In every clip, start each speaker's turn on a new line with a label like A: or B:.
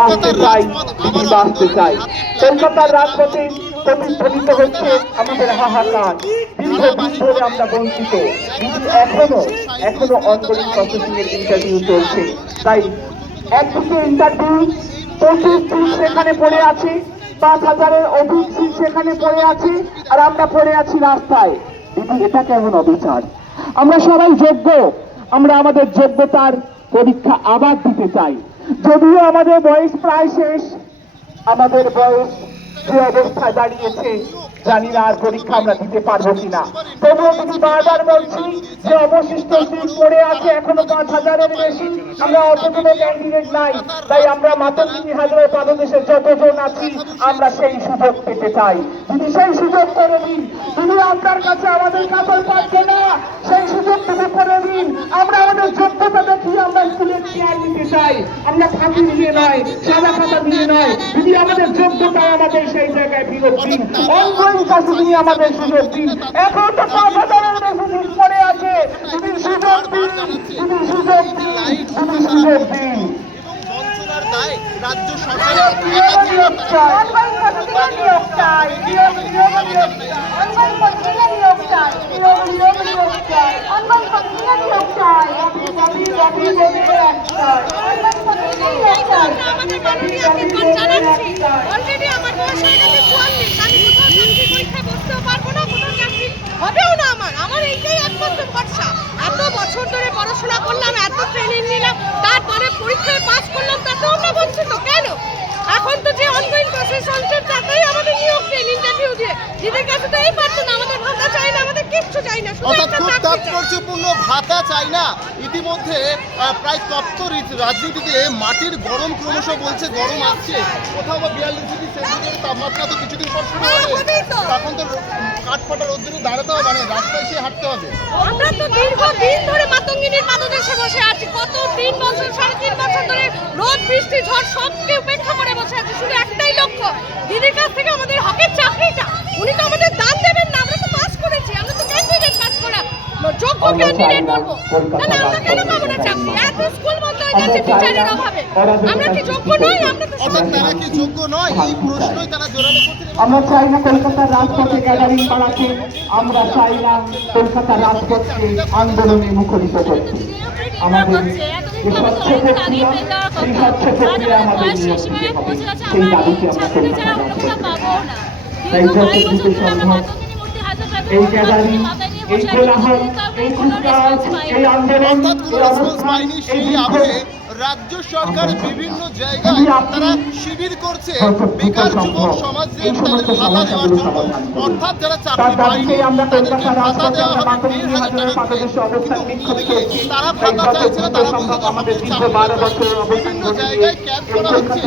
A: বাঁচতে চাই দিদি বাঁচতে চাই। কলকাতার রাজপথে প্রতিধ্বনিত হচ্ছে আমাদের হাহাকার। দীর্ঘদিন ধরে আমরা বঞ্চিত। কিন্তু এখনও এখনও অনগোয়িং প্রসেসিং এর ইন্টারভিউ চলছে। তাই একদিকে ইন্টারভিউ পঁচিশ দিন সেখানে পড়ে আছে পাঁচ হাজারের অধিক সিট সেখানে পড়ে আছে আর আমরা পড়ে আছি রাস্তায়। দিদি এটা কেমন অবিচার? আমরা সবাই যোগ্য। আমরা আমাদের যোগ্যতার পরীক্ষা আবার দিতে চাই। যদিও আমাদের বয়স প্রায় শেষ, আমাদের বয়স যে অবস্থায় দাঁড়িয়েছে, জানি না আর পরীক্ষা আমরা দিতে পারব কিনা। তবুও যদি বারবার বলছি যে অবশিষ্ট সিট পড়ে আছে, এখনও পাঁচ হাজারের বেশি। আমরা অতগুলো ক্যান্ডিডেট নাই, তাই আমরা মাতঙ্গিনী হাজারের পাদদেশে যতজন আছি, আমরা সেই সুযোগ পেতে চাই। যদি সেই সুযোগ করে দিন যদি আপনার কাছে আমাদের কাতর পাচ্ছে না। যদি আমাদের যোগ্যতা আমাদের সেই জায়গায় বিরোধ দিন অনগোয়িং কাছে তিনি আমাদের সুযোগ দিন এখন তো পাঁচ হাজারের বেশি দিন পড়ে আছে যদি সুযোগ দিন যদি সুযোগ দিন যদি সুযোগ দিন
B: বঞ্চনার দায় রাজ্য সরকারের
A: নিয়োগ চাই
C: অনলাইন পদ্ধতিতে নিয়োগ চাই নিয়োগ নিয়োগ নিয়োগ চাই অনলাইন পদ্ধতিতে নিয়োগ চাই নিয়োগ নিয়োগ নিয়োগ চাই অনলাইন পদ্ধতিতে নিয়োগ চাই
A: দাবি দাবি দাবি বলে এক চাই
C: অনলাইন পদ্ধতিতে নিয়োগ চাই
D: আমাদের মাননীয় অফিসার জানাচ্ছি অলরেডি আমার বয়স হয়ে গেছে চুয়াল্লিশ আমি কোথাও চাকরি পরীক্ষায় বসতেও পারব না কোথাও চাকরি হবেও না আমার আমার এইটাই একমাত্র ভরসা এত বছর ধরে পড়াশোনা করলাম এত ট্রেনিং নিলাম তারপরে পরীক্ষায় পাস করলাম তাতেও আমরা বঞ্চিত কেন? এখন তো যে অনলাইন প্রসেস চলছে, তাতেই আমাদের নিয়োগ ট্রেন ইন্টারভিউ দিয়ে। নিজের কাছে তো এই পারতো না আমাদের কিচ্ছু চাই না শুধু
B: অর্থাৎ খুব তাৎপর্যপূর্ণ ভাতা চাই না। ইতিমধ্যে প্রায় তপ্ত রাজনীতিতে মাটির গরম ক্রমশ বলছে গরম আসছে। কোথাও বা বিয়াল্লিশ ডিগ্রি তাপমাত্রা তো কিছুদিন পর শুরু
D: হ্যাঁ,
B: হবে
D: হবেই তো।
B: তখন তো কাঠ ফাটা রোদ্দুরে দাঁড়াতে হবে মানে রাস্তায় এসে হাঁটতে হবে।
D: আমরা তো দীর্ঘদিন ধরে মাতঙ্গিনীর পাদদেশে বসে আছি। কত তিন বছর সাড়ে তিন বছর ধরে রোদ বৃষ্টি ঝড় সবকে উপেক্ষা করে বসে আছি। শুধু একটাই লক্ষ্য দিদির কাছ থেকে আমাদের হকের চাকরিটা। উনি তো আমাদের দান দেবেন না আমরা তো পাস করেছি আমরা তো ক্যান্ডিডেট পাস করা যোগ্য
A: আমরা
D: ক্যান্ডিডেট
A: না
D: বলব।
A: কলকাতা
D: তাহলে আমরা কেন পাবো না চাকরি? এত স্কুল বন্ধ হয়ে যাচ্ছে টিচারের অভাবে। আমরা কি যোগ্য নই? আমরা তো
B: অর্থাৎ তারা কি যোগ্য নয়? এই প্রশ্নই তারা জোরালো করছেন
A: আমরা চাই না কলকাতার রাজপথে গ্যাদারিং বাড়াতে আমরা চাই না কলকাতার রাজপথকে আন্দোলনে মুখরিত করতে। আমাদের যে স্বচ্ছ প্রক্রিয়া সেই স্বচ্ছ প্রক্রিয়া আমাদের নিয়োগ দিতে হবে। সেই দাবিতে আমরা কলকাতার রাজপথে তাই যত দ্রুত সম্ভব এই গ্যাদারিং এই কোলাহল এই আন্দোলন
B: সেই আবহে রাজ্য সরকার বিভিন্ন জায়গায় তারা শিবির করছে বেকার যুবক
A: সম্ভব
B: সমাজে তাদের ভাতা দেওয়ার জন্য অর্থাৎ যারা চাকরি পায়নি তাদেরকে ভাতা দেওয়া হবে। দেড় হাজার টাকা করে। কিন্তু অন্যদিকে তারা ভাতা চাইছে না তারা বলছে
A: আমাদের
B: চাকরি
A: অবস্থান
B: বিভিন্ন জায়গায় ক্যাম্প করা হচ্ছে।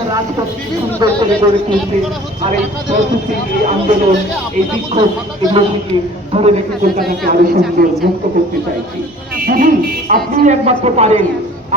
B: বিভিন্ন জায়গায় ক্যাম্প করা হচ্ছে, টাকা দেওয়া হচ্ছে।
A: আন্দোলন এই বিক্ষোভ এগুলো থেকে দূরে রেখে কলকাতাকে আরও সুন্দর মুক্ত করতে চাইছি। আপনি একমাত্র পারেন।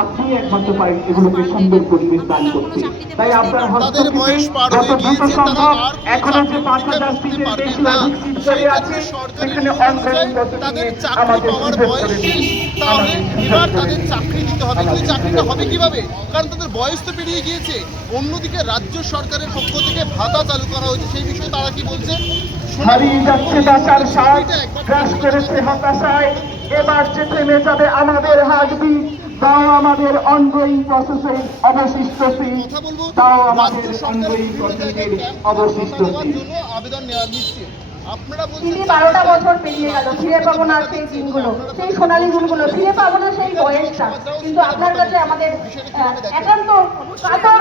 A: আপনি একমাত্র পারেন এগুলোকে সুন্দর পরিবেশ দান করতে। তাই আপনার হস্তক্ষেপে যত দ্রুত সম্ভব এখনও যে পাঁচ হাজার সিটের বেশি অধিক সিট
B: সেই
A: আছে সেখানে
B: নিয়ম
A: অনগোয়িং
B: অনুযায়ী তাদের চাকরি
A: আমাদের সুযোগ করে দিন।
B: শেষ তাহলে
A: আমাদের
B: এবার
A: সুযোগ করে
B: তাদের চাকরি দিতে হবে। কিন্তু চাকরিটা হবে কীভাবে? কারণ তাদের বয়স তো পেরিয়ে গিয়েছে। অন্যদিকে রাজ্য সরকারের পক্ষ থেকে ভাতা চালু করা হয়েছে সেই বিষয়ে তারা কি বলছে? শোনাবো।
A: হারিয়ে যাচ্ছে বাসার স্বাদ গ্রাস করেছে হতাশায়। এবার যে থেমে যাবে আমাদের হার্টবিট তাও আমাদের অনগোয়িং প্রসেসের অবশিষ্ট সিট তাও আমাদের অনগোয়িং প্রসেসের অবশিষ্ট
B: দেওয়ার আবেদন নেওয়া নিচ্ছে
C: দিদি বারোটা বছর পেরিয়ে গেল ফিরে পাবো না সেই দিনগুলো সেই সোনালী দিনগুলো ফিরে পাবো না সেই বয়সটা। কিন্তু আপনার কাছে আমাদের একান্ত কাতর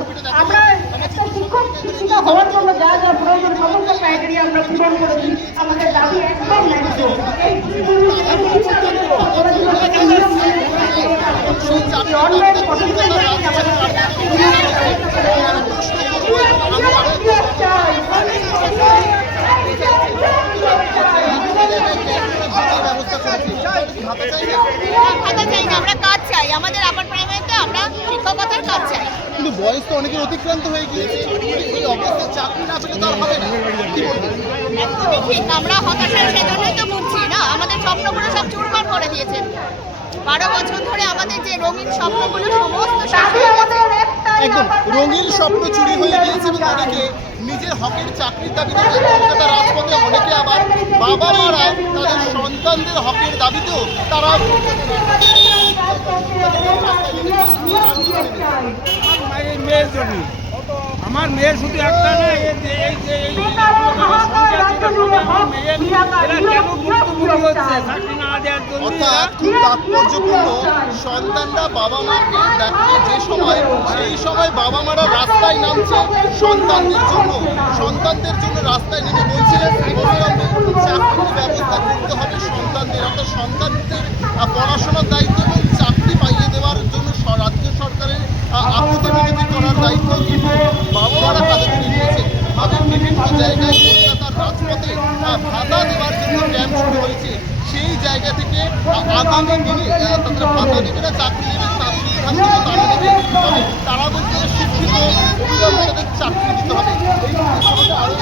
C: আমরা একটা শিক্ষক শিক্ষিকা হওয়ার জন্য যা যা প্রয়োজন সমস্ত ক্রাইটেরিয়া আমরা পূরণ করেছি আমাদের দাবি একদম ন্যায্য।
B: সেই চাকরিটা
C: অনলাইন
B: কলকাতার রাজ্য সরকার
C: পদ্ধতি
B: বয়স তো অনেকের অতিক্রান্ত হয়ে গিয়েছে। এই অবস্থায় চাকরি না পেলে তো আর হবে না।
C: একদমই ঠিক। আমরা হতাশায় সেজন্যই তো ভুগছি না? আমাদের স্বপ্নগুলো সব চুরমার করে দিয়েছেন। বারো বছর ধরে আমাদের যে রঙিন স্বপ্নগুলো সমস্ত
B: একদম। রঙিন স্বপ্ন চুরি হয়ে গিয়েছে এবং অনেকে নিজের হকের চাকরির দাবিতে কলকাতা রাজপথে অনেকে আবার বাবা মারা তাদের সন্তানদের হকের দাবিতেও তারা
E: আমার মেয়ের শুধু একটা
B: বাবা যে সময় সময় বাবা মারা রাস্তায় নামছে সন্তানদের জন্য। সন্তানদের জন্য রাস্তায় নেমে বলছিলেন চাকরির ব্যবস্থা করতে হবে। সন্তানদের অর্থাৎ সন্তানদের পড়াশোনার দায়িত্ব চাকরি পাইয়ে দেওয়ার জন্য রাজ্য সরকারের আপত্তি বিনতি করার দায়িত্ব কিন্তু বাবা মারা তাদের উপরে নিয়েছে তাদের বিভিন্ন জায়গায় কলকাতার রাজপথে ভাতা দেওয়ার জন্য ক্যাম্প শুরু হয়েছে। সেই জায়গা থেকে আগামী দিনে তাদের ভাতা দেবে না চাকরি দেবে তার সিদ্ধান্ত তারা নেবে তারা বলছে যে শিক্ষিত অবিলম্বে তাদের চাকরি দিতে হবে এই বিষয়ে আরও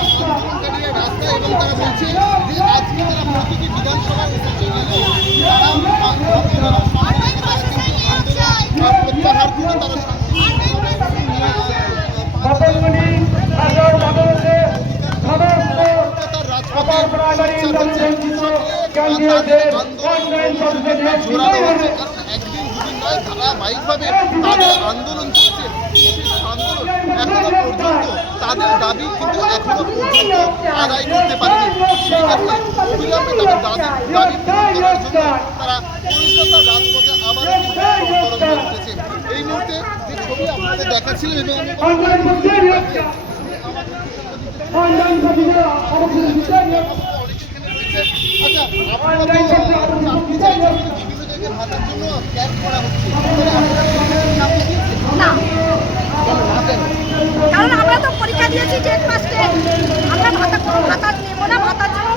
B: আন্দোলনকারীরা রাস্তায় এবং তারা বলছে যে আজকে তারা প্রতিটি বিধানসভায় এসেছে গেলেও তারা আহ, ভোটদানের সময় থেকে তারা কিন্তু আন্দোলন আহ, প্রত্যাহার করে তারা
A: বদলগুলি আগের বদলতে সমস্ত
B: কলকাতার
A: ইন্টারনেট ক্যান্ডিডেটদের অনলাইন
B: একদিন দুদিন নয় তাদের আন্দোলন চলছে। আন্দোলন এখনও পর্যন্ত তাদের দাবি কিন্তু এখনও পর্যন্ত আদায় করতে পারেনি। সেই ক্ষেত্রে অবিলম্বে তাদের দাবি দাবি পূরণ করার জন্য তারা কলকাতা রাজপথে আবারও কিন্তু উঠেছে। এই মুহূর্তে যে ছবি আপনাদের দেখাচ্ছিলাম এবং
A: অনলাইন
C: কারণ আমরা তো পরীক্ষা দিয়েছি আমরা ভাতা ভাতা নেব না ভাতার জন্য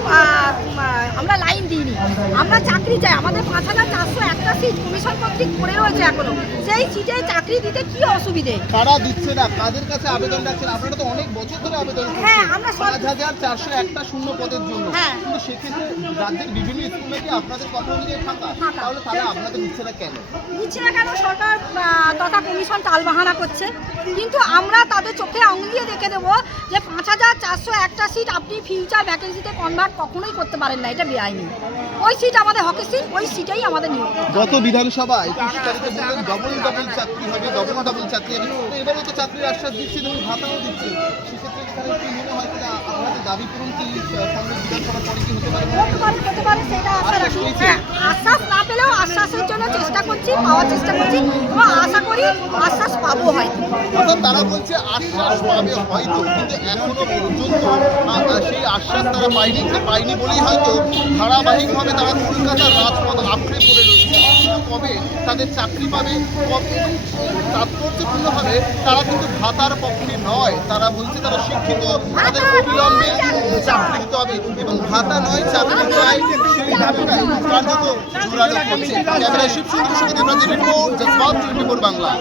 C: আমরা লাইন দিইনি। আমরা চাকরি চাই। আমাদের পাঁচ হাজার চারশো একটা সিট কমিশন কর্তৃক পড়ে রয়েছে এখনও। সেই সিটে চাকরি দিতে কি অসুবিধে?
B: কারা দিচ্ছে না কাদের কাছে আবেদন রাখছেন আপনারা তো অনেক বছর ধরে আবেদন
C: হ্যাঁ, আমরা
B: পাঁচ হাজার চারশো একটা শূন্য পদের জন্য।
C: হ্যাঁ।
B: কিন্তু সেক্ষেত্রে রাজ্যের বিভিন্ন স্কুলে কি আপনাদের কথা অনুযায়ী ফাঁকা। তাহলে তারা আপনাদের দিচ্ছে না কেন?
C: দিচ্ছে না কেন? সরকার তথা কমিশন টালবাহানা করছে। কিন্তু আমরা তাদের চোখে আঙুল দিয়ে দেখে দেবো যে পাঁচ হাজার চারশো একটা সিট আপনি ফিউচার ভ্যাকেন্সিতে কনভার্ট কখনোই করতে পারেন না। এটা বেআইনি ওই সিট আমাদের হকের সিট ওই সিটেই আমাদের নিয়োগ
B: গত বিধানসভা একুশ তারিখে বললেন ডবল ডবল চাকরি হবে ডবল ডবল চাকরি হবে। তো চাকরির আশ্বাস দিচ্ছে ভাতাও দিচ্ছে। সেক্ষেত্রে তাহলে কি মনে হয় যে আপনাদের দাবি পূরণ কি আহ, সামনের বিধানসভা পরে কি হতে পারে
C: হতে পারে হতে পারে সেটা আশা রাখি হ্যাঁ আশ্বাস না পেলেও আশ্বাসের জন্য চেষ্টা করছি পাওয়ার চেষ্টা করছি আশা করি আশ্বাস হয়তো
B: তারা বলছে আশ্বাস পাবে আশ্বাস তারা বলেই হয়তো ধারাবাহিকভাবে তারা কলকাতার রাজপথ আঁকড়ে পড়ে রয়েছে কবে তাদের চাকরি পাবে, কবে তাৎপর্যপূর্ণভাবে তারা কিন্তু ভাতার পক্ষে নয়। তারা বলছে তারা শিক্ষিত, তাদের অবিলম্বে চাকরি দিতে হবে এবং ভাতা নয়, চাকরি চাই সেই দাবিটা কার্যত জোরালো ক্যামেরায় শিবসুন্দর সঙ্গে বাংলা।